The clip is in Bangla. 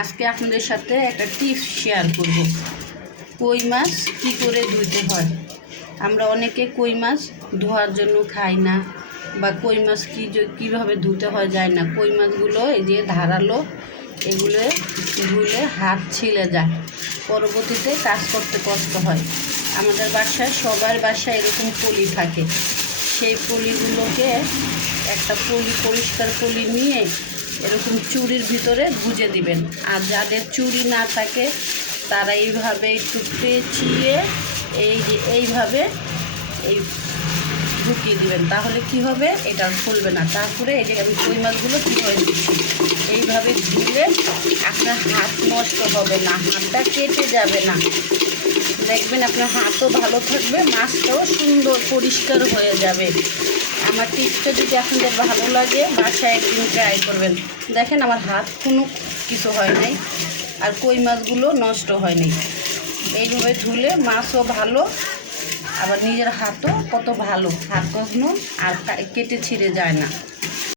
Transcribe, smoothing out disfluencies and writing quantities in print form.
আজকে আপনাদের সাথে একটা টিপস শেয়ার করব। কই মাছ কী করে ধুইতে হয়। আমরা অনেকে কই মাছ ধোয়ার জন্য খাই না, বা কই মাছ কীভাবে ধুতে হয় যায় না। কই মাছগুলো এই যে ধারালো, এগুলো ধুলে হাত ছিলে যায়, পরবর্তীতে কাজ করতে কষ্ট হয়। আমাদের বাসায় সবার বাসায় এরকম পলি থাকে। সেই পলিগুলোকে একটা পরিষ্কার পলি নিয়ে এরকম চুড়ির ভিতরে গুজে দিবেন। আর যাদের চুড়ি না থাকে তারা এইভাবে একটু পেঁচিয়ে এইভাবে ঢুকিয়ে দিবেন, তাহলে কি হবে, এটা খুলবে না। তারপরে এই যে আমি কই মাছগুলো কীভাবে দিচ্ছি, এইভাবে ধুলে আপনার হাত নষ্ট হবে না, হাতটা কেটে যাবে না, দেখবেন আপনার হাতও ভালো থাকবে, মাছটাও সুন্দর পরিষ্কার হয়ে যাবে। আমার টিপসটা যদি আপনাদের ভালো লাগে বাসায় একদিন ট্রাই করবেন। দেখেন আমার হাত কোনো কিছু হয় নাই, আর কই মাছগুলো নষ্ট হয়নি। এইভাবে ধুলে মাছও ভালো, আবার নিজের হাতও কত ভালো, হাত কখনো আর কেটে ছিঁড়ে যায় না।